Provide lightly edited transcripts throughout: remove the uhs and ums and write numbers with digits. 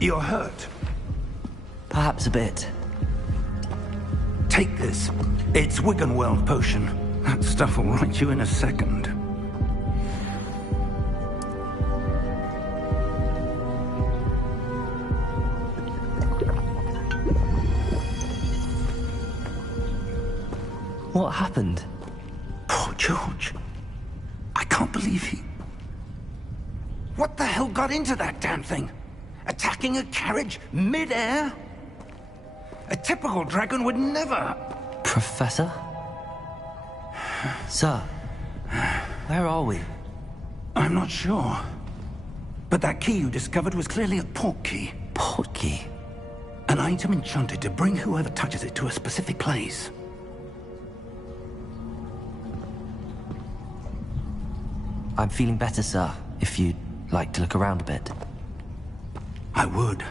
You're hurt. Perhaps a bit. Take this. It's Wiggenweld potion. That stuff will right you in a second. What happened? Poor George. I can't believe he... What the hell got into that damn thing? Attacking a carriage mid-air? A typical dragon would never... Professor? Sir, where are we? I'm not sure. But that key you discovered was clearly a port key. Port key? An item enchanted to bring whoever touches it to a specific place. I'm feeling better, sir, if you'd like to look around a bit. I would.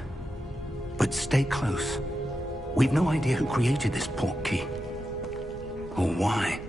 But stay close. We've no idea who created this port key. Or why.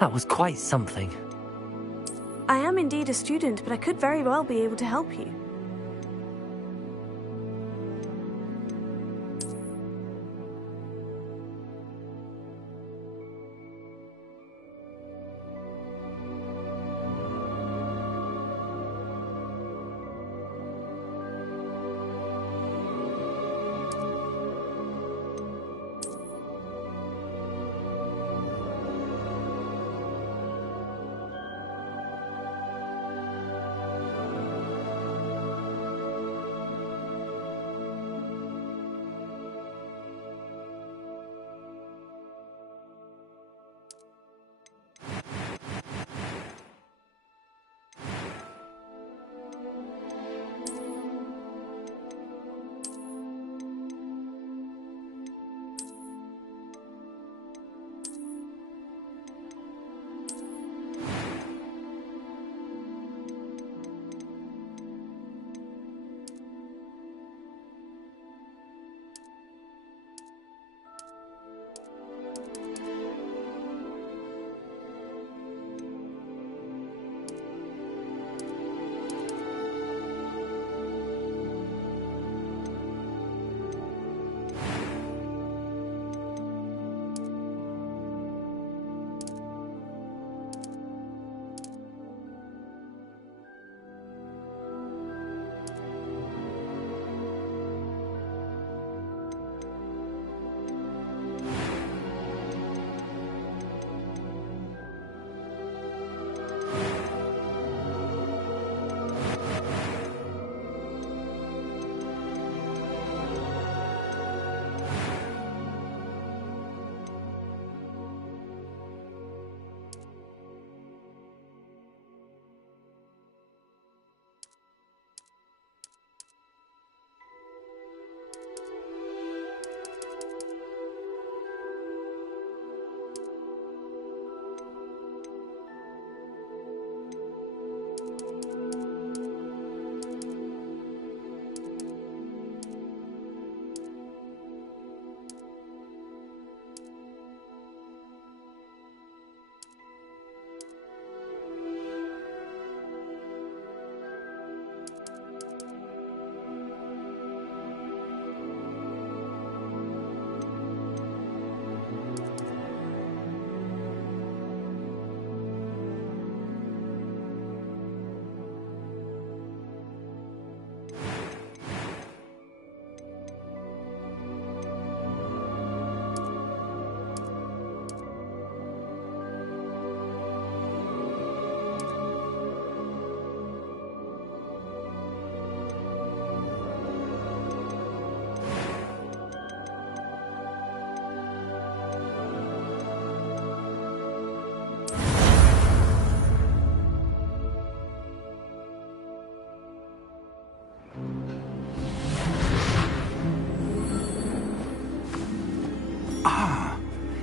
That was quite something. I am indeed a student, but I could very well be able to help you.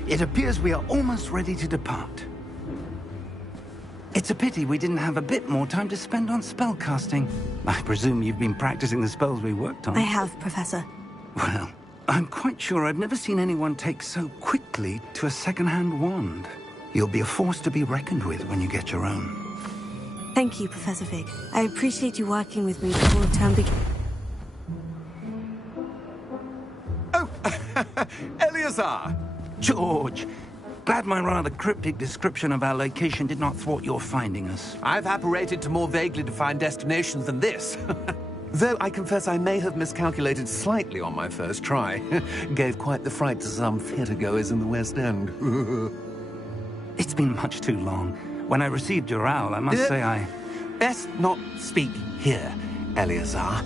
It appears we are almost ready to depart. It's a pity we didn't have a bit more time to spend on spellcasting. I presume you've been practicing the spells we worked on. I have, Professor. Well, I'm quite sure I've never seen anyone take so quickly to a second-hand wand. You'll be a force to be reckoned with when you get your own. Thank you, Professor Fig. I appreciate you working with me before the term begins. Oh, Eleazar! George, glad my rather cryptic description of our location did not thwart your finding us. I've apparated to more vaguely defined destinations than this. Though I confess I may have miscalculated slightly on my first try. Gave quite the fright to some theatre-goers in the West End. It's been much too long. When I received your owl, I must say I... Best not speak here, Eleazar.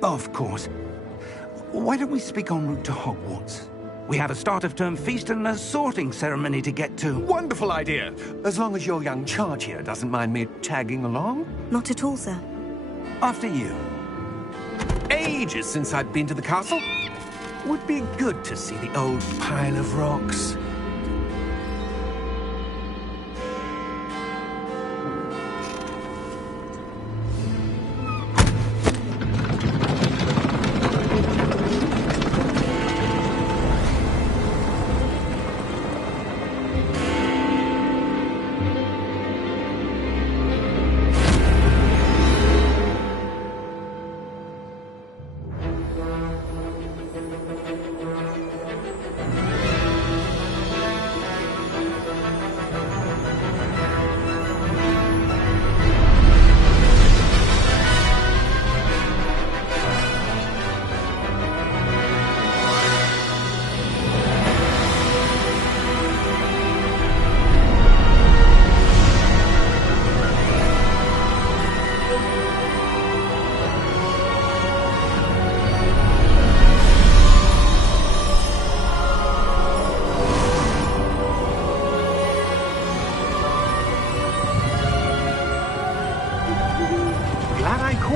Of course. Why don't we speak en route to Hogwarts? We have a start-of-term feast and a sorting ceremony to get to. Wonderful idea! As long as your young charge here doesn't mind me tagging along. Not at all, sir. After you. Ages since I'd been to the castle. Would be good to see the old pile of rocks.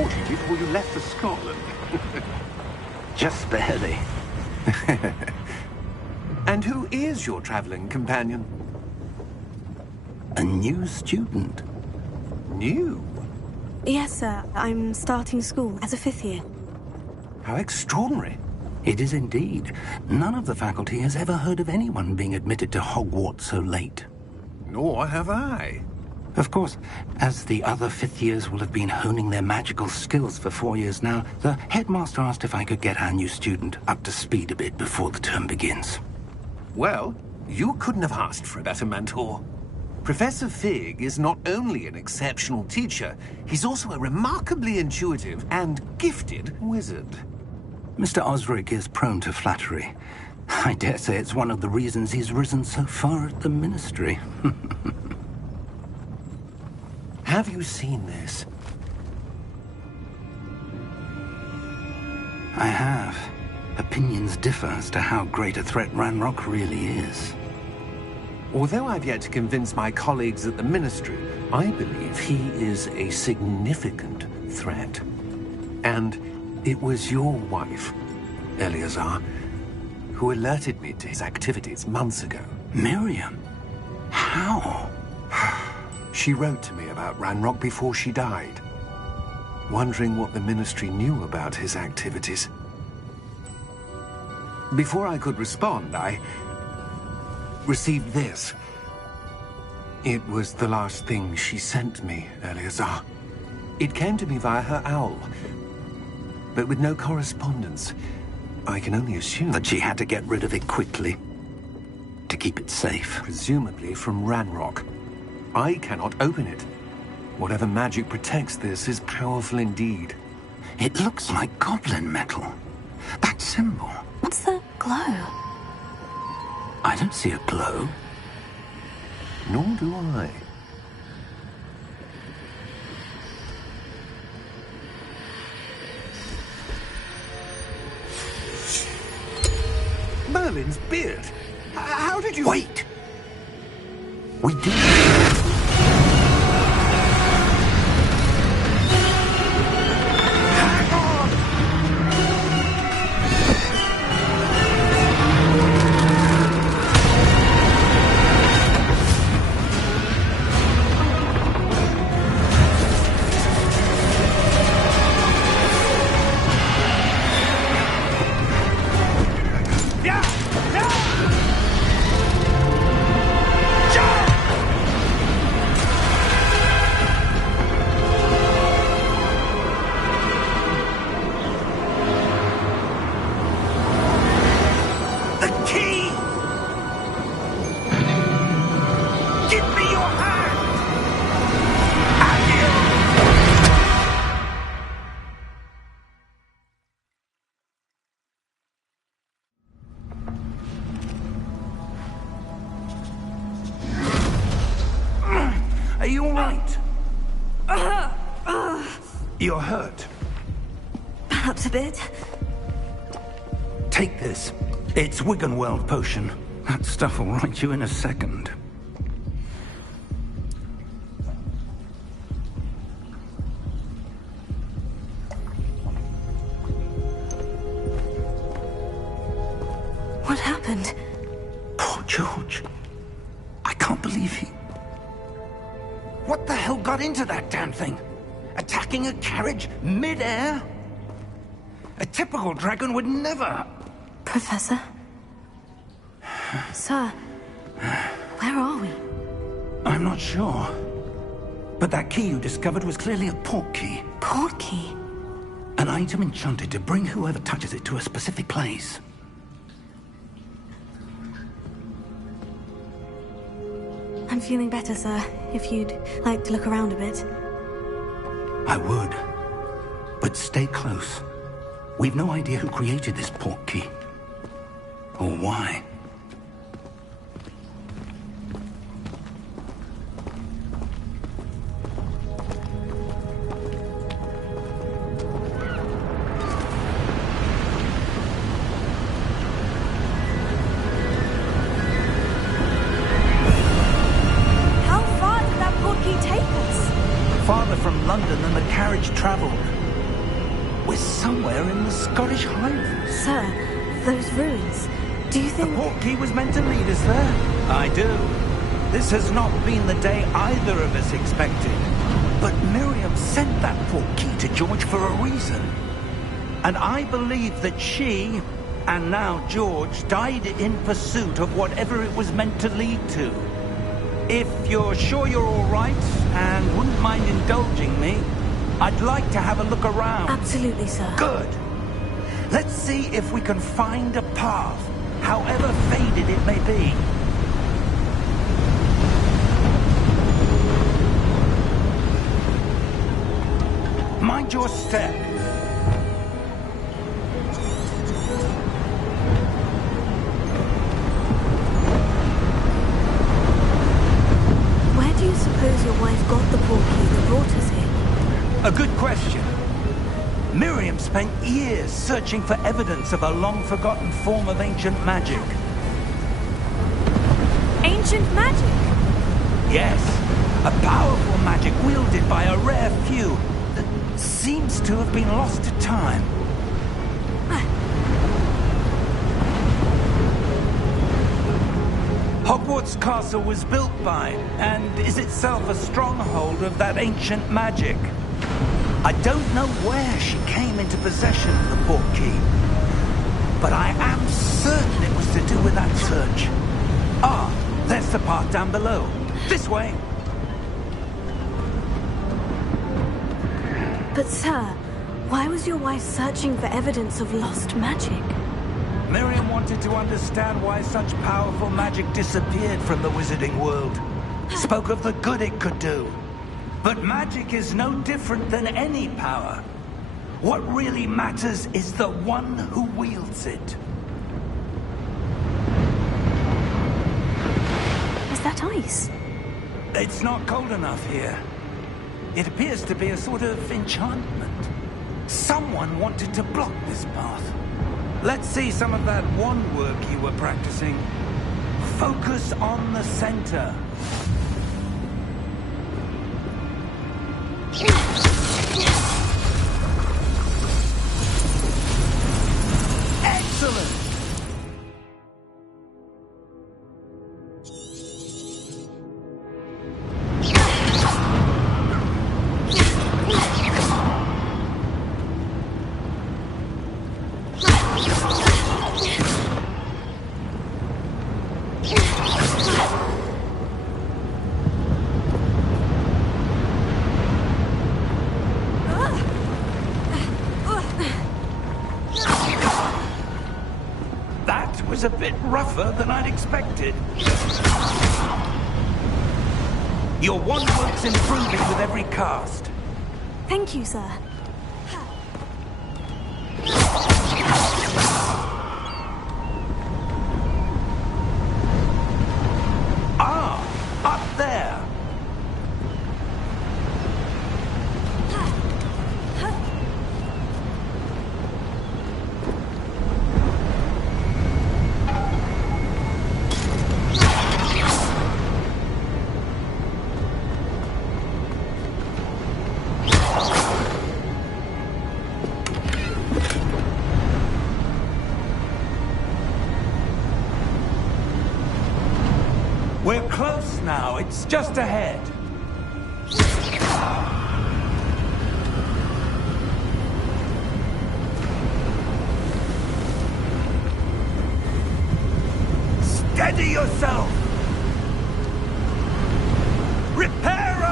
caught you before you left for Scotland. Just barely. And who is your traveling companion? A new student. New? Yes, sir. I'm starting school as a 5th year. How extraordinary. It is indeed. None of the faculty has ever heard of anyone being admitted to Hogwarts so late. Nor have I. Of course, as the other 5th years will have been honing their magical skills for 4 years now, the headmaster asked if I could get our new student up to speed a bit before the term begins. Well, you couldn't have asked for a better mentor. Professor Fig is not only an exceptional teacher, he's also a remarkably intuitive and gifted wizard. Mr. Osric is prone to flattery. I dare say it's one of the reasons he's risen so far at the Ministry. Have you seen this? I have. Opinions differ as to how great a threat Ranrock really is. Although I've yet to convince my colleagues at the Ministry, I believe he is a significant threat. And it was your wife, Eleazar, who alerted me to his activities months ago. Miriam? How? She wrote to me about Ranrock before she died, wondering what the Ministry knew about his activities. Before I could respond, I received this. It was the last thing she sent me, Eleazar. It came to me via her owl, but with no correspondence. I can only assume That she had to get rid of it quickly, to keep it safe. presumably from Ranrock. I cannot open it. Whatever magic protects this is powerful indeed. It looks like goblin metal. That symbol. What's that glow? I don't see a glow. Nor do I. Merlin's beard. How did you... Wait! We did. Are you all right? You're hurt. Perhaps a bit. Take this. It's Wiggenweld potion. That stuff will right you in a second. What happened? Poor George. I can't believe he... What the hell got into that damn thing? Attacking a carriage mid-air? A typical dragon would never... Professor? Sir, where are we? I'm not sure. But that key you discovered was clearly a port key. Port key? An item enchanted to bring whoever touches it to a specific place. I'm feeling better, sir. If you'd like to look around a bit. I would. But stay close. We've no idea who created this port key. Or why. How far did that port key take us? Farther from London than the carriage traveled. We're somewhere in the Scottish Highlands. Sir, those ruins. Do you think... The portkey was meant to lead us there? I do. This has not been the day either of us expected. But Miriam sent that portkey to George for a reason. And I believe that she, and now George, died in pursuit of whatever it was meant to lead to. If you're sure you're all right, and wouldn't mind indulging me, I'd like to have a look around. Absolutely, sir. Good. Let's see if we can find a path, however faded it may be. Mind your step. Where do you suppose your wife got the portkey that brought us here? A good question. Miriam spent years searching for evidence of a long-forgotten form of ancient magic. Ancient magic? Yes, a powerful magic wielded by a rare few that seems to have been lost to time. Hogwarts Castle was built by, and is itself a stronghold of that ancient magic. I don't know where she came into possession of the portkey, but I am certain it was to do with that search. Ah, there's the path down below. This way. But sir, why was your wife searching for evidence of lost magic? Miriam wanted to understand why such powerful magic disappeared from the wizarding world. Spoke of the good it could do. But magic is no different than any power. What really matters is the one who wields it. Is that ice? It's not cold enough here. It appears to be a sort of enchantment. Someone wanted to block this path. Let's see some of that wand work you were practicing. Focus on the center. Excellent! A bit rougher than I'd expected. Your wand work's improving with every cast. Thank you, sir. Ah, up there. We're close now. It's just ahead. Steady yourself! Reparo!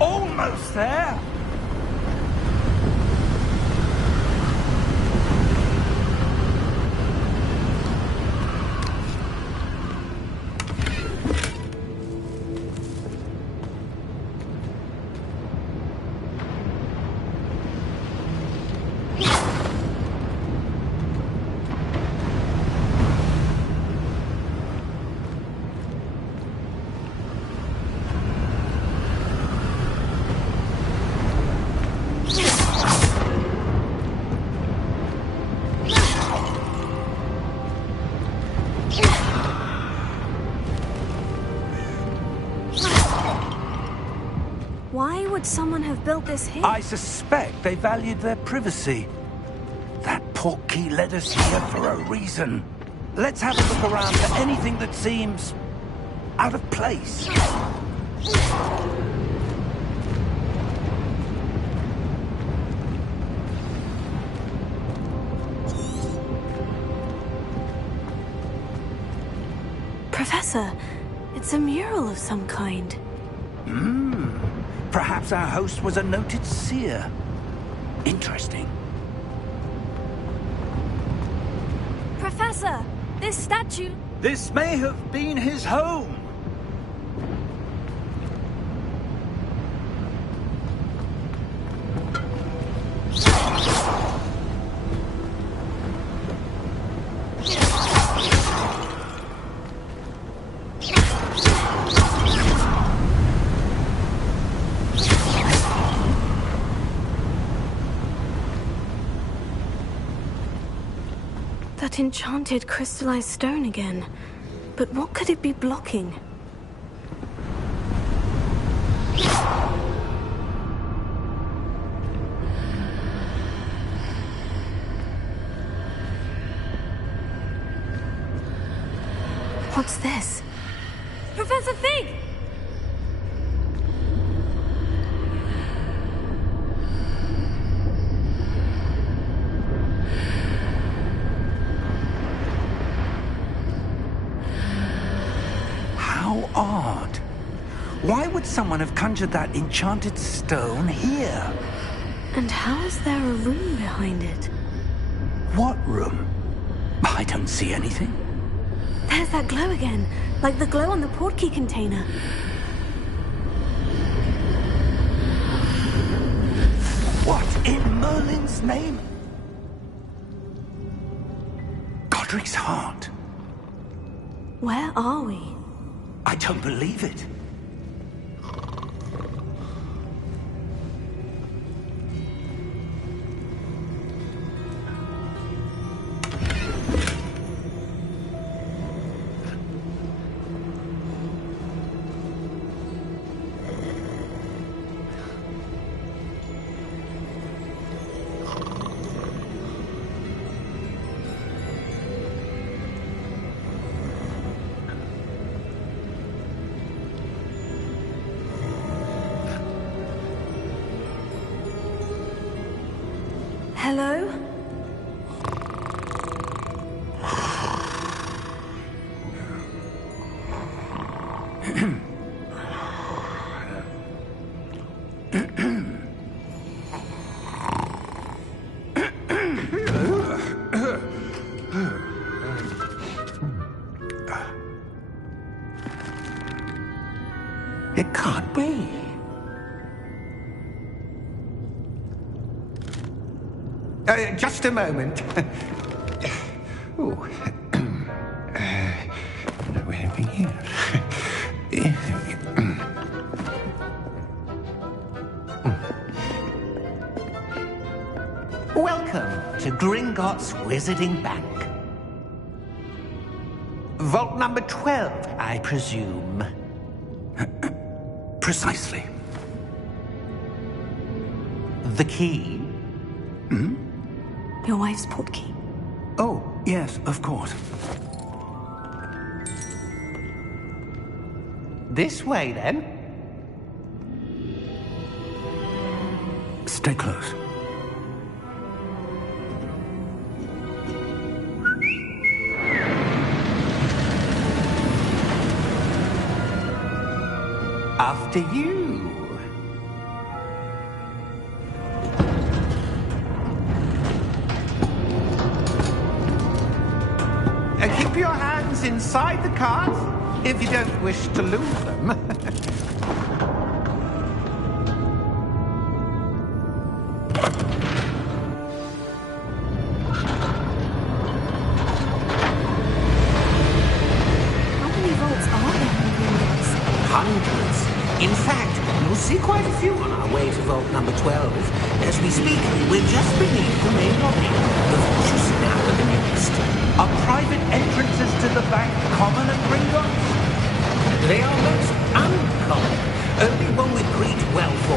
Almost there! Why would someone have built this here? I suspect they valued their privacy. That portkey led us here for a reason. Let's have a look around for anything that seems out of place. Professor, it's a mural of some kind. Perhaps our host was a noted seer. Interesting. Professor, this statue... This may have been his home. That enchanted crystallized stone again. But what could it be blocking? What's this? Professor Fig! How odd. Why would someone have conjured that enchanted stone here? And how is there a room behind it? What room? I don't see anything. There's that glow again, like the glow on the portkey container. What in Merlin's name? Godric's heart. Where are we? I don't believe it. Hello? It can't be. Just a moment. Oh. Where have we here? Welcome to Gringotts Wizarding Bank. Vault number 12, I presume. Precisely. The key? Your wife's portkey. Oh, yes, of course. This way, then. Stay close. After you. Keep your hands inside the cart if you don't wish to lose them. How many vaults are there in Gringotts? Hundreds. In fact, you'll see quite a few on our way to vault number 12. As we speak, we're just beneath the main lobby. The vault you see now to the nearest. Are private entrances to the bank common at Gringotts? They are most uncommon. Only one with great wealth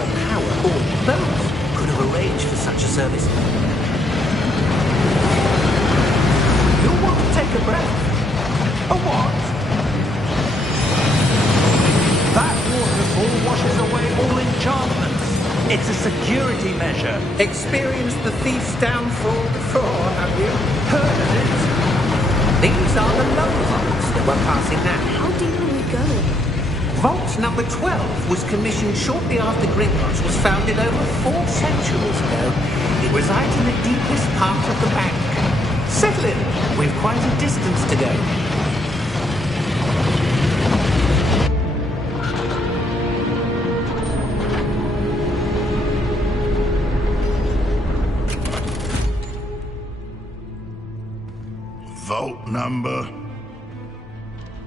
It's a security measure. Experienced the thief's downfall before, have you? Heard of it? These are the lower vaults that we're passing now. How deep are we going? Vault number 12 was commissioned shortly after Gringotts was founded over 4 centuries ago. It resides in the deepest part of the bank. Settle in. We've quite a distance to go. Vault number?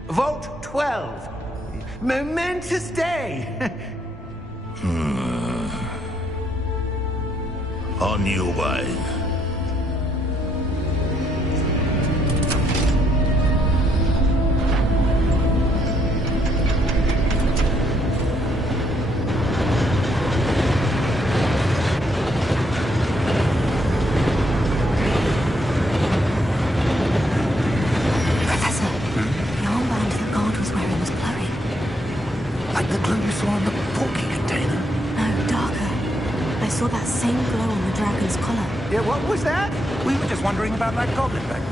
Vault 12. Momentous day. On your way. Professor, the armband the guard was wearing was glowing. Like the glue you saw on the porky container? No, darker. I saw that same glow on the dragon's collar. Yeah, what was that? We were just wondering about that goblin back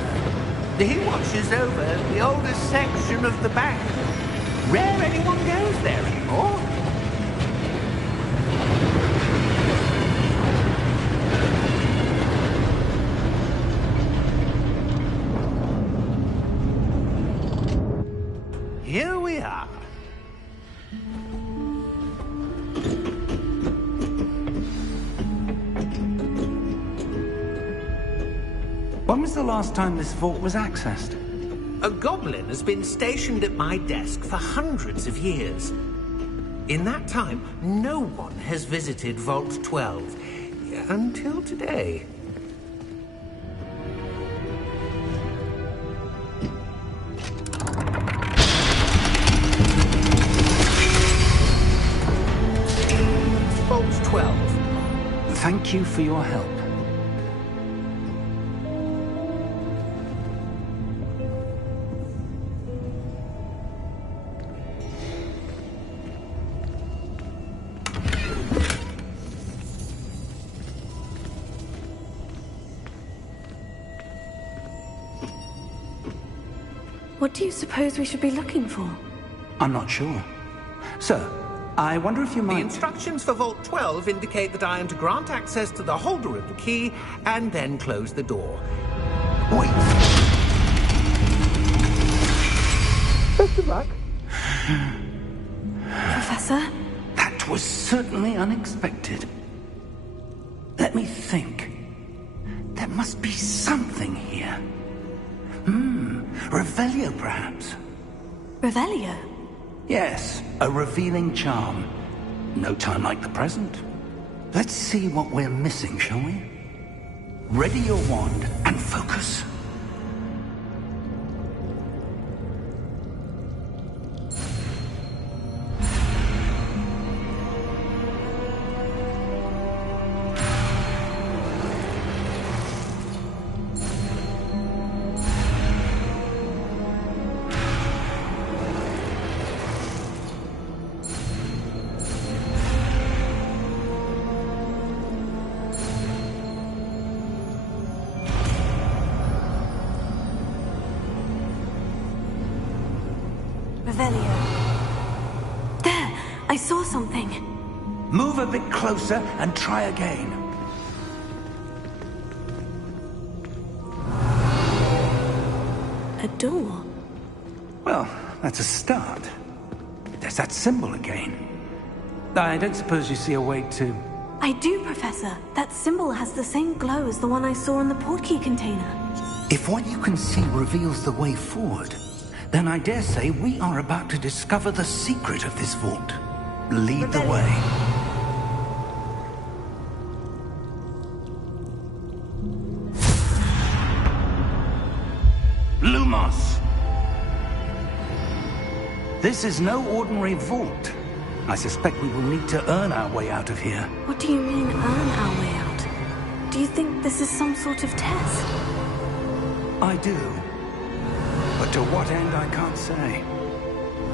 there. He watches over the oldest section of the bank. Rare anyone goes there anymore. Here we are. When was the last time this vault was accessed? A goblin has been stationed at my desk for hundreds of years. In that time, no one has visited Vault 12. Until today. Vault 12. Thank you for your help. What do you suppose we should be looking for? I'm not sure. Sir, I wonder if you The might... instructions for Vault 12 indicate that I am to grant access to the holder of the key and then close the door. Wait. Best of luck. Professor? That was certainly unexpected. Let me think. There must be something here. Revelio, perhaps? Revelio? Yes, a revealing charm. No time like the present. Let's see what we're missing, shall we? Ready your wand and focus. Revelio. There! I saw something. Move a bit closer and try again. A door. Well, that's a start. There's that symbol again. I don't suppose you see a way to... I do, Professor. That symbol has the same glow as the one I saw in the portkey container. If what you can see reveals the way forward, then I dare say we are about to discover the secret of this vault. Lead the way. Lumos! This is no ordinary vault. I suspect we will need to earn our way out of here. What do you mean, earn our way out? Do you think this is some sort of test? I do. But to what end, I can't say.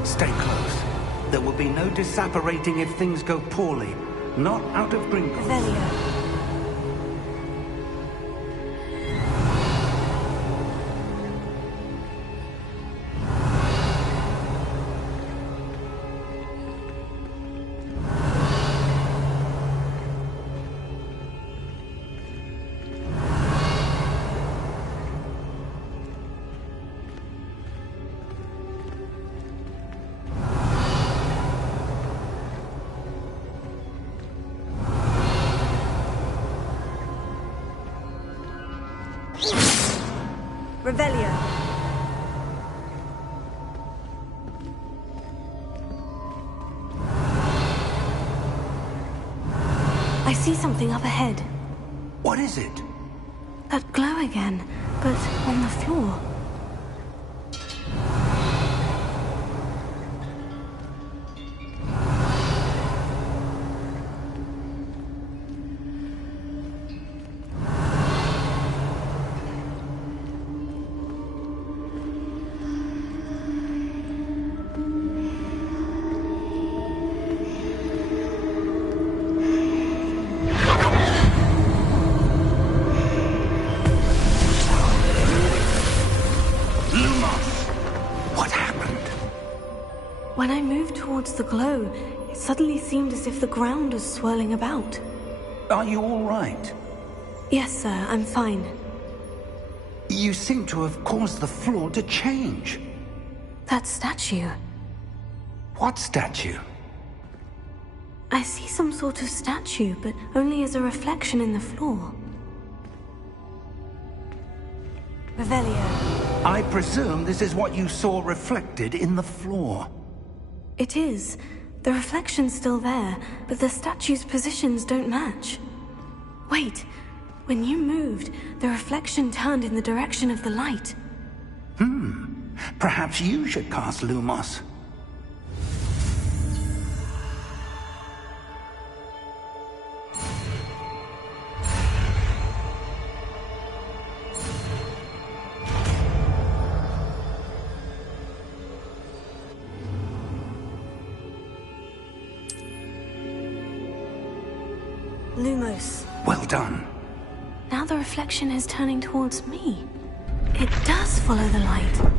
Stay close. There will be no disapparating if things go poorly. not out of Gringotts. Revelio. Revelio. I see something up ahead. What is it? That glow again, but on the floor. When I moved towards the glow, it suddenly seemed as if the ground was swirling about. Are you all right? Yes, sir, I'm fine. You seem to have caused the floor to change. That statue. What statue? I see some sort of statue, but only as a reflection in the floor. Revelio. I presume this is what you saw reflected in the floor. It is. The reflection's still there, but the statue's positions don't match. Wait. When you moved, the reflection turned in the direction of the light. Perhaps you should cast Lumos. Lumos. Well done. Now the reflection is turning towards me. It does follow the light.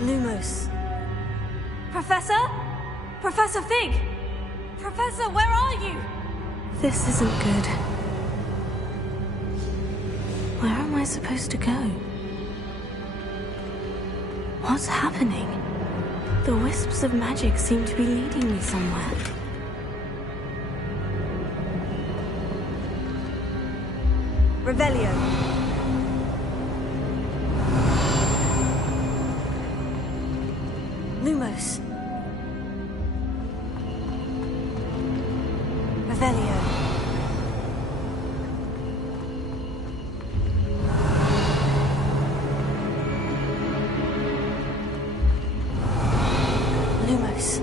Lumos. Professor? Professor Fig! Professor, where are you? This isn't good. Where am I supposed to go? What's happening? The wisps of magic seem to be leading me somewhere. Revelio. Lumos. Revelio. Lumos.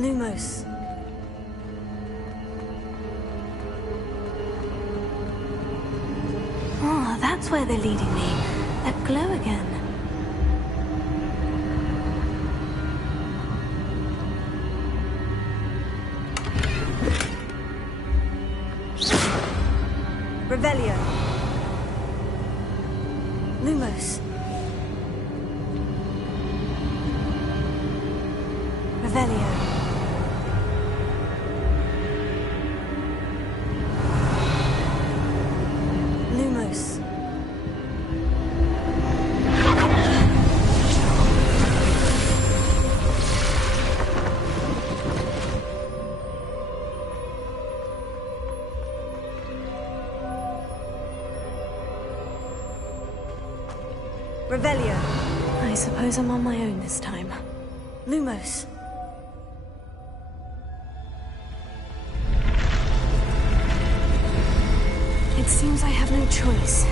Lumos. Oh, that's where they're leading me. That glow again. Revelio. Lumos. Revelio. Lumos. Revelio. I suppose I'm on my own this time. Lumos. It seems I have no choice.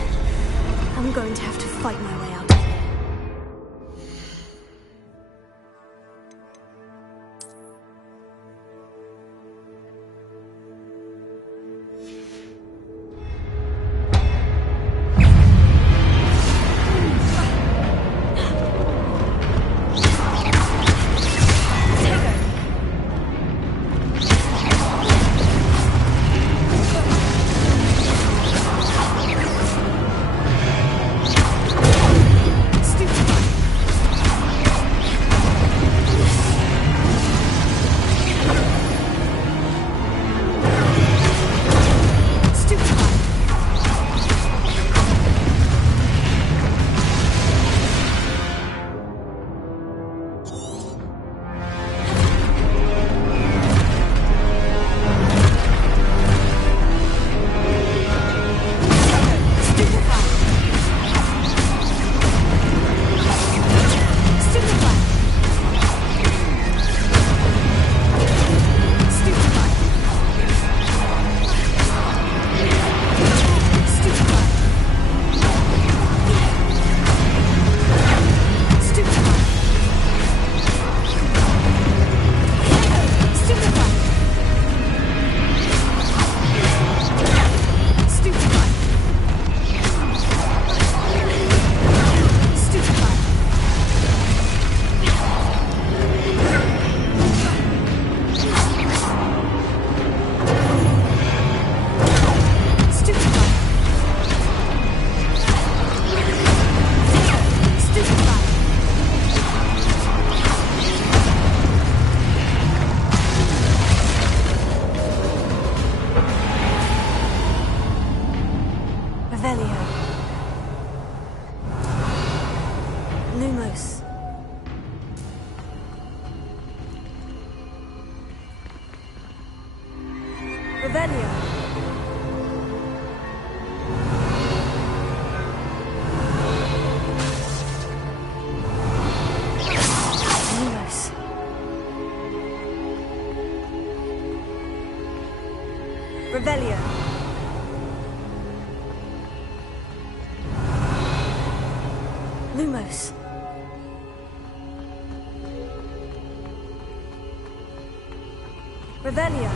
I'm going to have to fight my way out of here. Lumos. Revelio. Lumos. Revelio. Lumos. Revelio.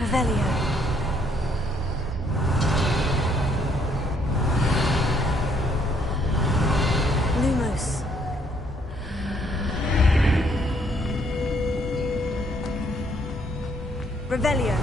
Revelio. Lumos. Revelio.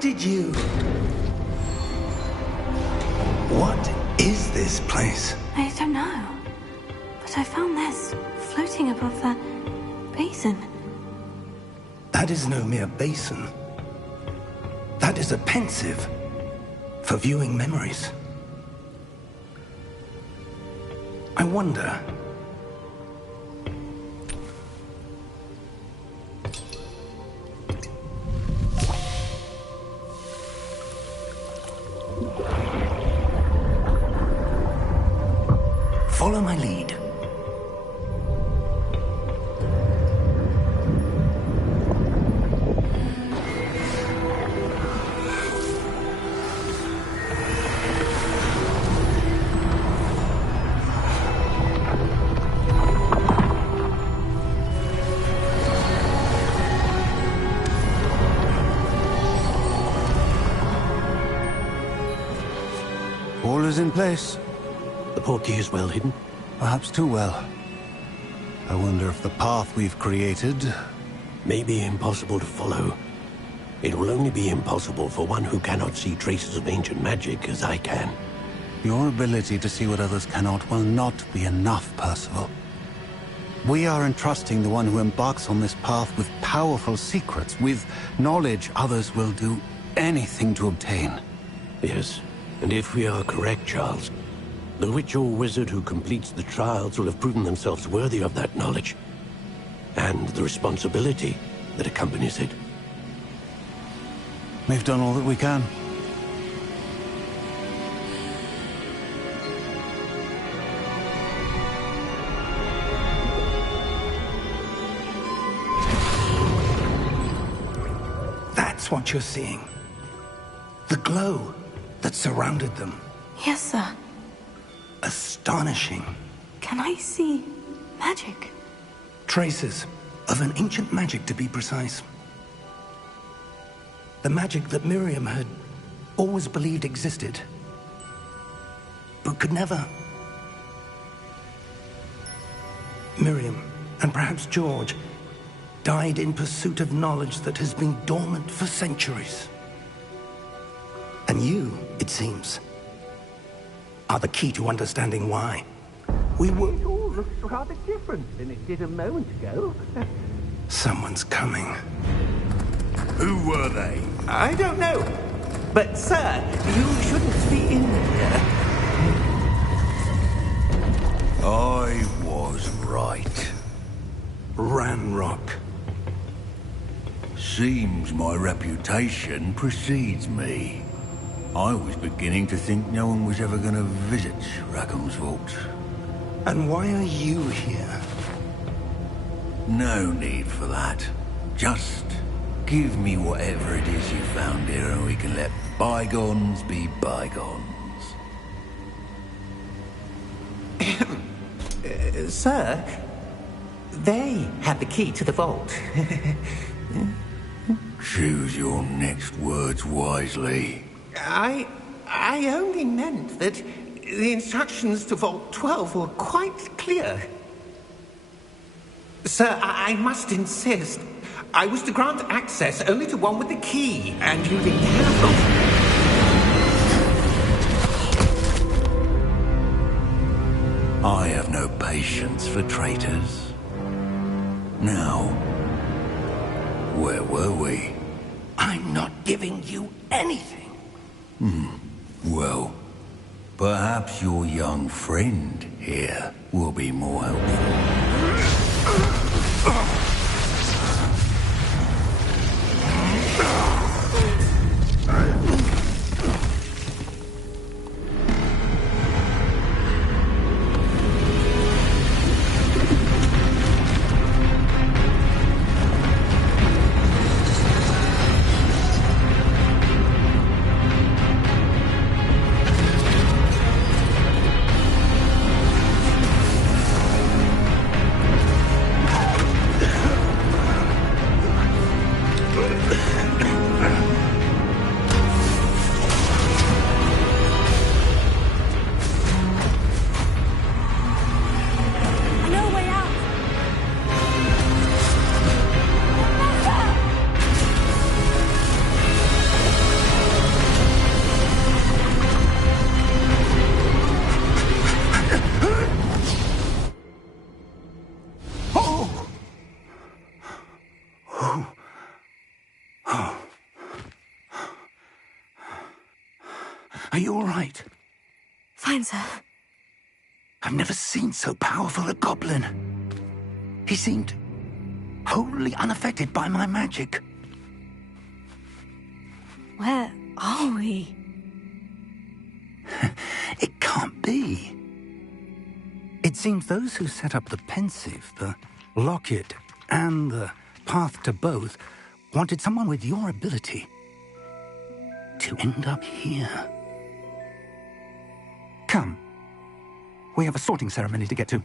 did you... What is this place? I don't know. But I found this floating above that basin. That is no mere basin. That is a pensive for viewing memories. I wonder... Follow my lead. All is in place. The portkey is well hidden. Perhaps too well. I wonder if the path we've created... May be impossible to follow. It will only be impossible for one who cannot see traces of ancient magic as I can. Your ability to see what others cannot will not be enough, Percival. We are entrusting the one who embarks on this path with powerful secrets, with knowledge others will do anything to obtain. Yes, and if we are correct, Charles, the witch or wizard who completes the trials will have proven themselves worthy of that knowledge, and the responsibility that accompanies it. We've done all that we can. That's what you're seeing. The glow that surrounded them. Yes, sir. Astonishing. Can I see magic? Traces of an ancient magic, to be precise. The magic that Miriam had always believed existed, but could never. Miriam, and perhaps George, died in pursuit of knowledge that has been dormant for centuries. And you, it seems, are the key to understanding why. We were... It all looks rather different than it did a moment ago. Someone's coming. Who were they? I don't know. But, sir, you shouldn't be in here. I was right. Ranrock. Seems my reputation precedes me. I was beginning to think no one was ever going to visit Rackham's vault. And why are you here? No need for that. Just give me whatever it is you found here and we can let bygones be bygones. Sir, they had the key to the vault. Choose your next words wisely. I only meant that the instructions to Vault 12 were quite clear. Sir, I must insist. I was to grant access only to one with the key, and you didn't have them. I have no patience for traitors. Now, where were we? I'm not giving you anything. Well, perhaps your young friend here will be more helpful. Are you all right? Fine, sir. I've never seen so powerful a goblin. He seemed wholly unaffected by my magic. Where are we? It can't be. It seems those who set up the pensive, the locket, and the path to both wanted someone with your ability to end up here. Come. We have a sorting ceremony to get to.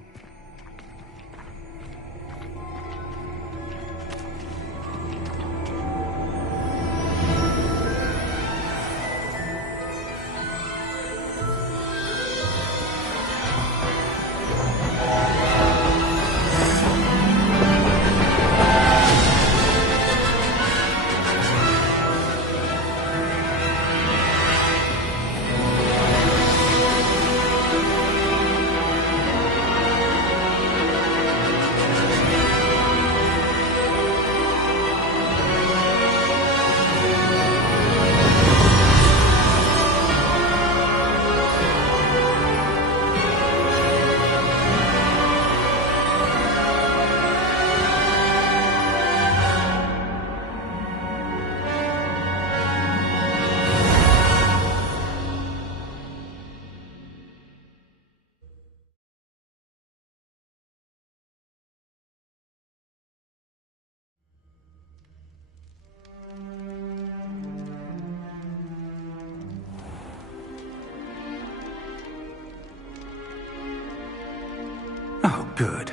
Oh, good.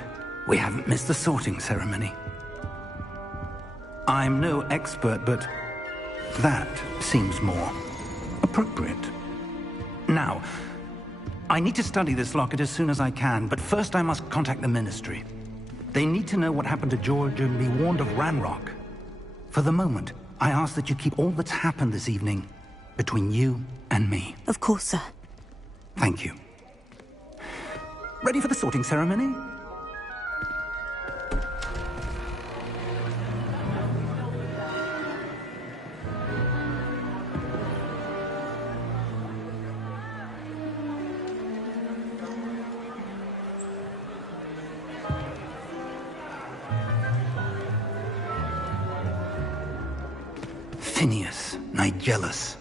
We haven't missed the sorting ceremony. I'm no expert, but that seems more appropriate. Now, I need to study this locket as soon as I can, but first I must contact the Ministry. They need to know what happened to George and be warned of Ranrock. For the moment, I ask that you keep all that's happened this evening between you and me. Of course, sir. Thank you. Ready for the sorting ceremony? Phineas, Nigellus,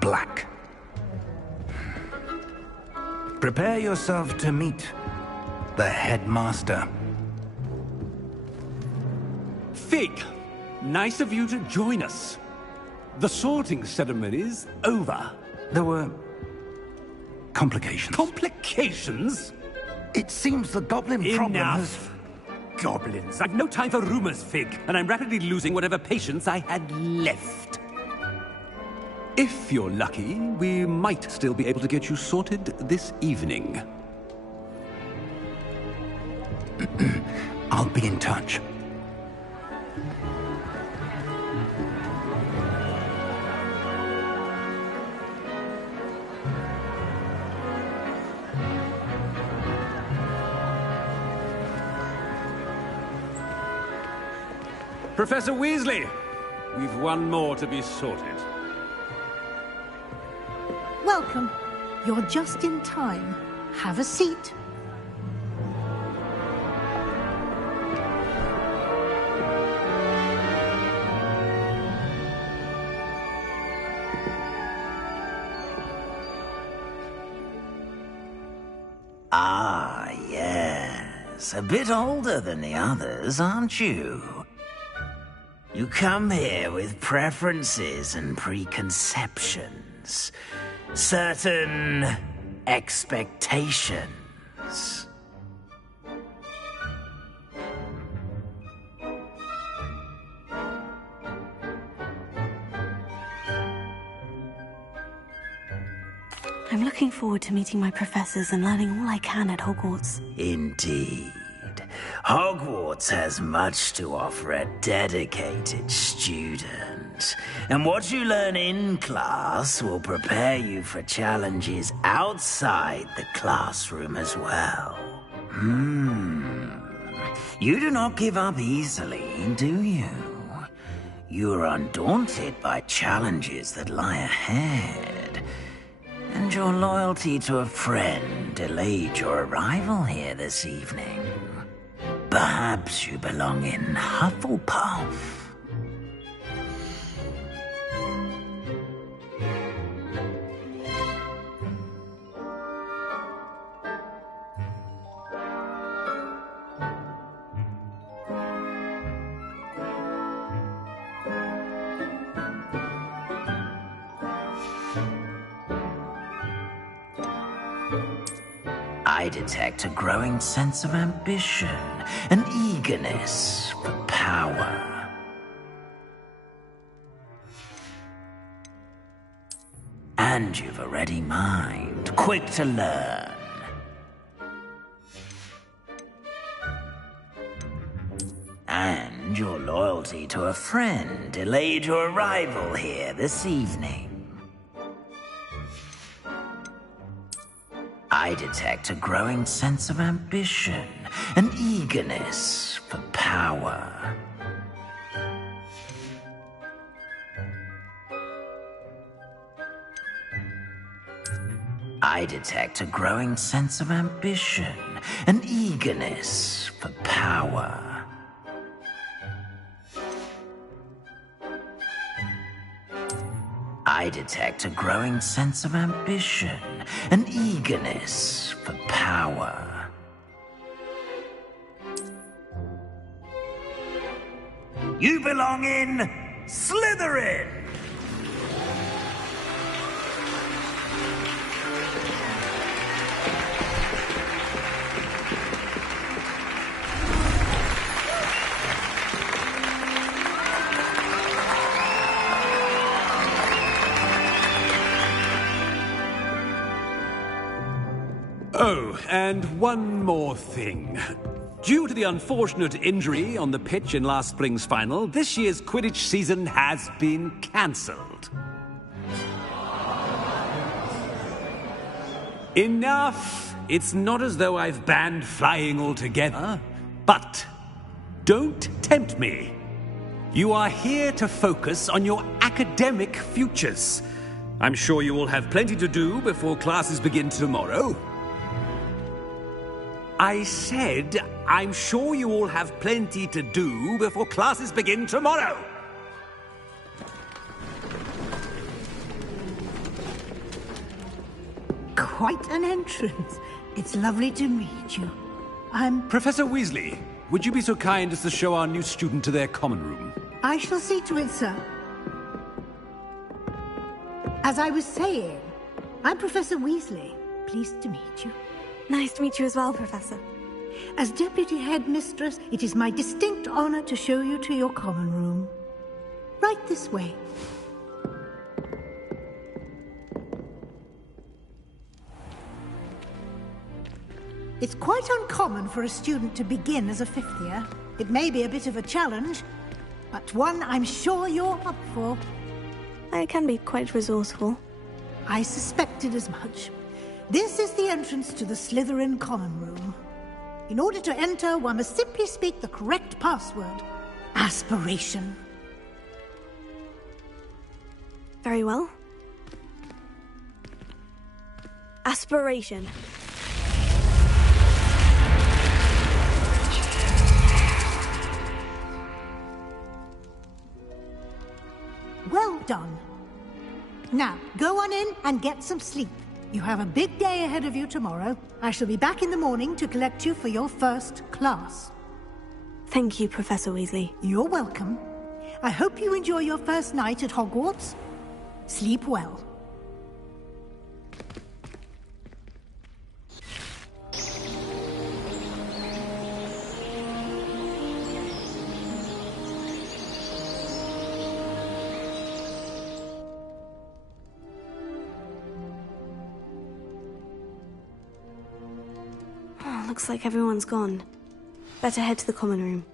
Black. Prepare yourself to meet the headmaster. Fig, nice of you to join us. The sorting ceremony's over. There were complications. Complications? It seems the goblin problem has... Enough! Goblins. I've no time for rumors, Fig, and I'm rapidly losing whatever patience I had left. If you're lucky, we might still be able to get you sorted this evening. I'll be in touch. Professor Weasley, we've one more to be sorted. Welcome. You're just in time. Have a seat. Ah, yes. A bit older than the others, aren't you? You come here with preferences and preconceptions. Certain expectations. I'm looking forward to meeting my professors and learning all I can at Hogwarts. Indeed. Hogwarts has much to offer a dedicated student. And what you learn in class will prepare you for challenges outside the classroom as well. You do not give up easily, do you? You are undaunted by challenges that lie ahead. your loyalty to a friend delayed your arrival here this evening. Perhaps you belong in Hufflepuff. I detect a growing sense of ambition, an eagerness for power. And you've a ready mind, quick to learn. And your loyalty to a friend delayed your arrival here this evening. I detect a growing sense of ambition, an eagerness for power. I detect a growing sense of ambition, an eagerness for power. I detect a growing sense of ambition, an eagerness for power. You belong in Slytherin! Oh, and one more thing. Due to the unfortunate injury on the pitch in last spring's final, this year's Quidditch season has been cancelled. Enough! It's not as though I've banned flying altogether. But don't tempt me. You are here to focus on your academic futures. I'm sure you will have plenty to do before classes begin tomorrow. I said, I'm sure you all have plenty to do before classes begin tomorrow. Quite an entrance. It's lovely to meet you. I'm... Professor Weasley, would you be so kind as to show our new student to their common room? I shall see to it, sir. As I was saying, I'm Professor Weasley. Pleased to meet you. Nice to meet you as well, Professor. As Deputy Headmistress, it is my distinct honor to show you to your common room. Right this way. It's quite uncommon for a student to begin as a fifth year. It may be a bit of a challenge, but one I'm sure you're up for. I can be quite resourceful. I suspected as much. This is the entrance to the Slytherin common room. In order to enter, one must simply speak the correct password. Aspiration. Very well. Aspiration. Well done. Now, go on in and get some sleep. You have a big day ahead of you tomorrow. I shall be back in the morning to collect you for your first class. Thank you, Professor Weasley. You're welcome. I hope you enjoy your first night at Hogwarts. Sleep well. Looks like everyone's gone. Better head to the common room.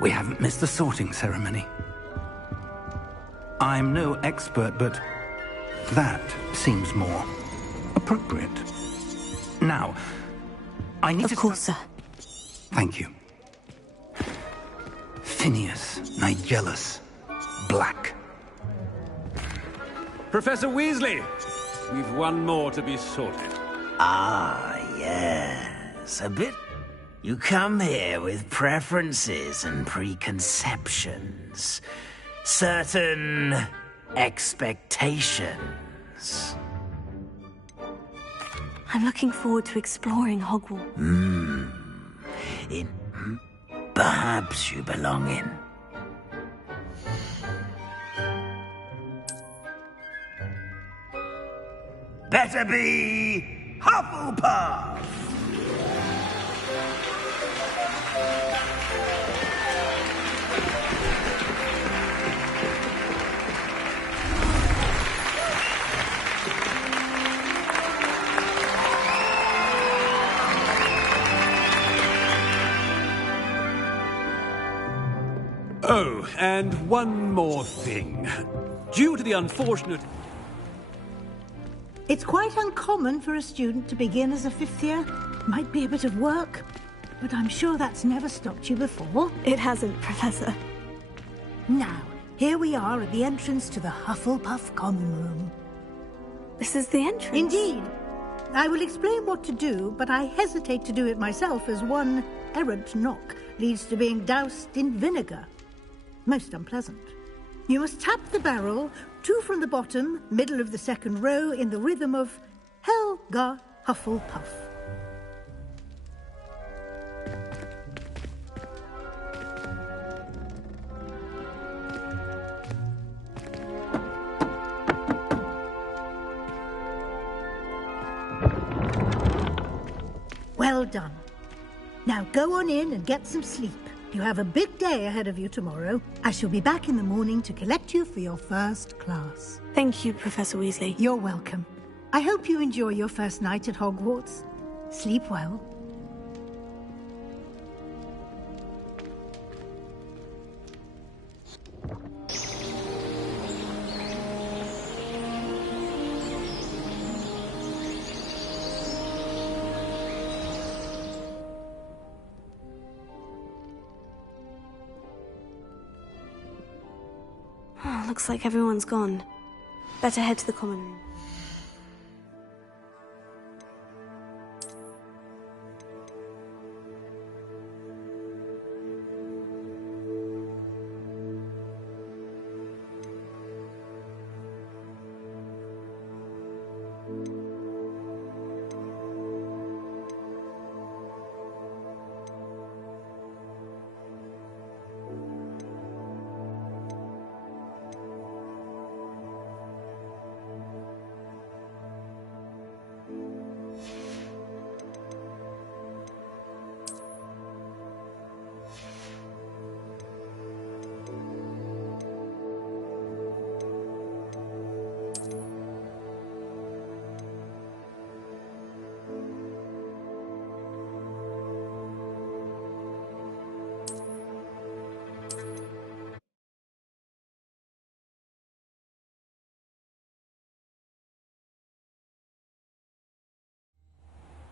We haven't missed the sorting ceremony. I'm no expert, but that seems more appropriate. Now, I need to... Of course, sir. Thank you. Phineas, Nigellus, Black. Professor Weasley, we've one more to be sorted. Ah, yes. A bit. You come here with preferences and preconceptions. Certain expectations. I'm looking forward to exploring Hogwarts. Perhaps you belong in. Better be Hufflepuff! Oh, and one more thing. Due to the unfortunate... It's quite uncommon for a student to begin as a fifth year. Might be a bit of work, but I'm sure that's never stopped you before. It hasn't, Professor. Now, here we are at the entrance to the Hufflepuff Common Room. This is the entrance? Indeed. I will explain what to do, but I hesitate to do it myself as one errant knock leads to being doused in vinegar. Most unpleasant. You must tap the barrel, 2 from the bottom, middle of the second row, in the rhythm of Helga Hufflepuff. Well done. Now go on in and get some sleep. You have a big day ahead of you tomorrow. I shall be back in the morning to collect you for your first class. Thank you, Professor Weasley. You're welcome. I hope you enjoy your first night at Hogwarts. Sleep well. Looks like everyone's gone. Better head to the common room.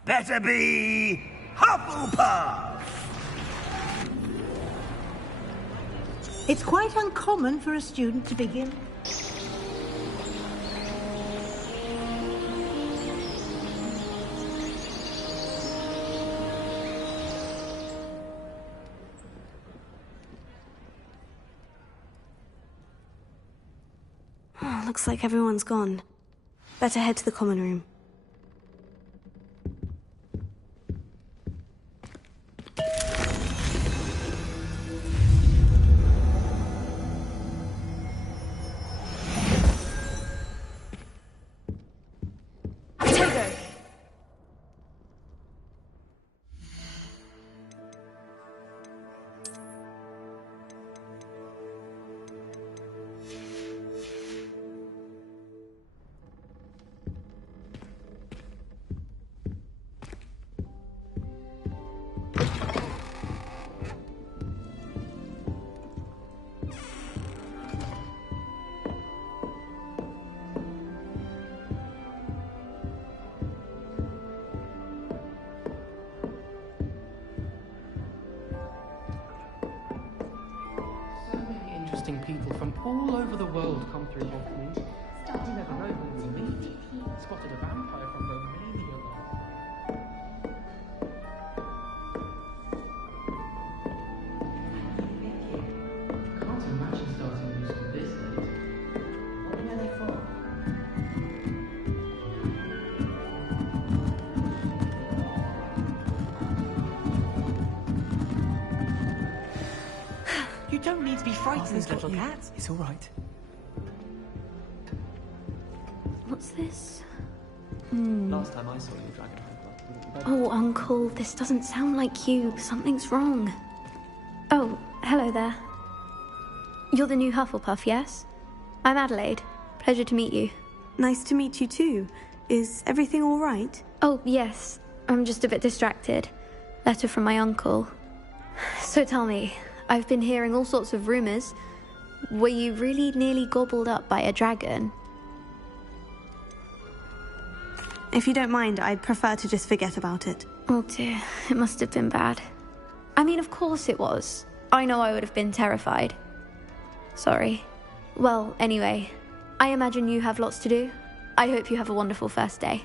Better be Hufflepuff! It's quite uncommon for a student to begin. Looks like everyone's gone. Better head to the common room. interesting people from all over the world come through Hogsmeade. You never know who we'll meet. Spotted a vampire from Romania last. Can't imagine starting news on this late. What are they for? You don't need to be frightened, little cat. It's all right. What's this? Last time I saw you, Dragon Hunter. Oh, Uncle, this doesn't sound like you. Something's wrong. Oh, hello there. You're the new Hufflepuff, yes? I'm Adelaide. Pleasure to meet you. Nice to meet you too. Is everything all right? Oh, yes. I'm just a bit distracted. Letter from my uncle. So tell me, I've been hearing all sorts of rumors. Were you really nearly gobbled up by a dragon? If you don't mind, I'd prefer to just forget about it. Oh dear, it must have been bad. I mean, of course it was. I know I would have been terrified. Sorry. Well, anyway, I imagine you have lots to do. I hope you have a wonderful first day.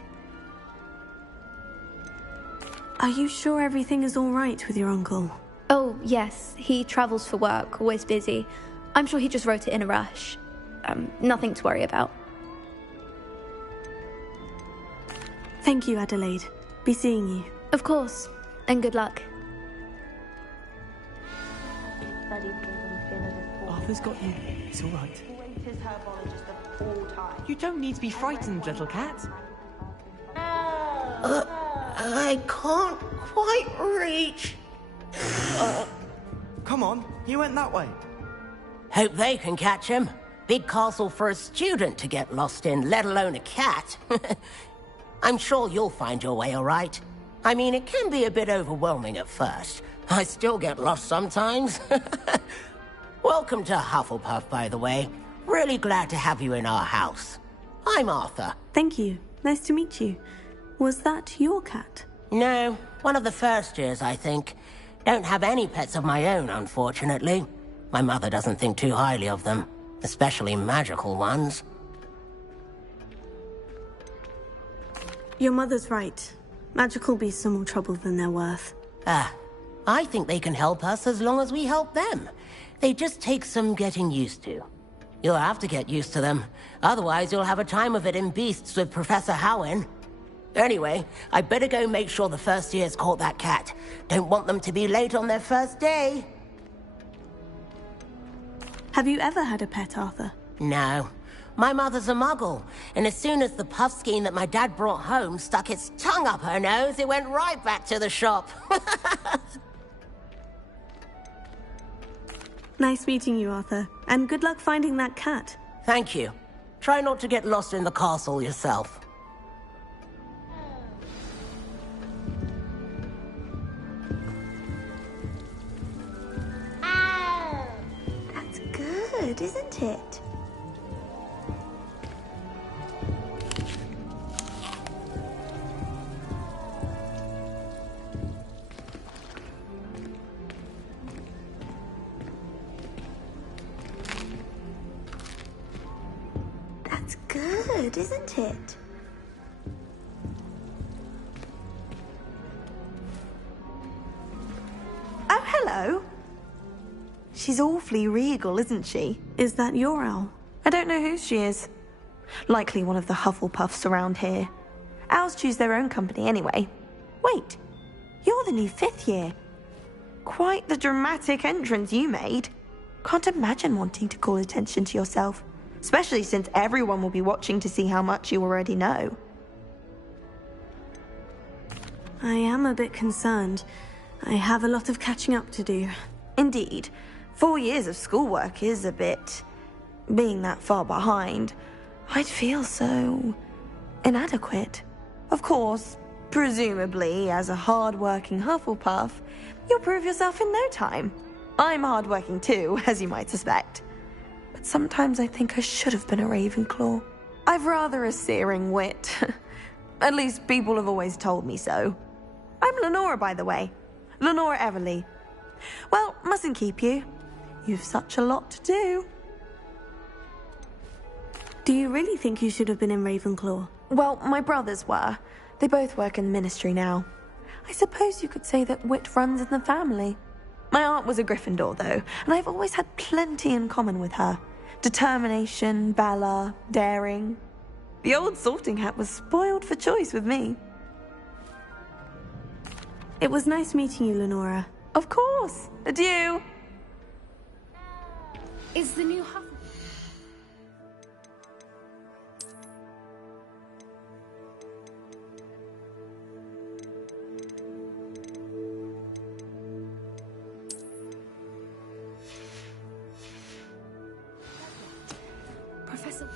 Are you sure everything is all right with your uncle? Oh, yes. He travels for work, always busy. I'm sure he just wrote it in a rush. Nothing to worry about. Thank you, Adelaide. Be seeing you. Of course. And good luck. Arthur's got you. It's all right. You don't need to be frightened, little cat. I can't quite reach. Come on, you went that way. Hope they can catch him. Big castle for a student to get lost in, let alone a cat. I'm sure you'll find your way all right. I mean, it can be a bit overwhelming at first. I still get lost sometimes. Welcome to Hufflepuff, by the way. Really glad to have you in our house. I'm Arthur. Thank you. Nice to meet you. Was that your cat? No, one of the first years, I think. Don't have any pets of my own, unfortunately. My mother doesn't think too highly of them, especially magical ones. Your mother's right. Magical beasts are more trouble than they're worth. I think they can help us as long as we help them. They just take some getting used to. You'll have to get used to them. Otherwise, you'll have a time of it in Beasts with Professor Howin. Anyway, I better go make sure the first years caught that cat. Don't want them to be late on their first day. Have you ever had a pet, Arthur? No. My mother's a muggle, and as soon as the puffskein that my dad brought home stuck its tongue up her nose, it went right back to the shop. Nice meeting you, Arthur, and good luck finding that cat. Thank you. Try not to get lost in the castle yourself. That's good, isn't it? That's good, isn't it? Oh, hello. She's awfully regal, isn't she? Is that your owl? I don't know who she is. Likely one of the Hufflepuffs around here. Owls choose their own company anyway. Wait, you're the new 5th year. Quite the dramatic entrance you made. Can't imagine wanting to call attention to yourself, especially since everyone will be watching to see how much you already know. I am a bit concerned. I have a lot of catching up to do. Indeed. 4 years of schoolwork is a bit... Being that far behind, I'd feel so... inadequate. Of course, presumably, as a hard-working Hufflepuff, you'll prove yourself in no time. I'm hard-working too, as you might suspect. But sometimes I think I should have been a Ravenclaw. I've rather a searing wit. At least people have always told me so. I'm Lenora, by the way. Lenora Everly. Well, mustn't keep you. You've such a lot to do. Do you really think you should have been in Ravenclaw? Well, my brothers were. They both work in the ministry now. I suppose you could say that wit runs in the family. My aunt was a Gryffindor, though, and I've always had plenty in common with her. Determination, valor, daring. The old sorting hat was spoiled for choice with me. It was nice meeting you, Lenora. Of course. Adieu. Is the new Huff... Professor...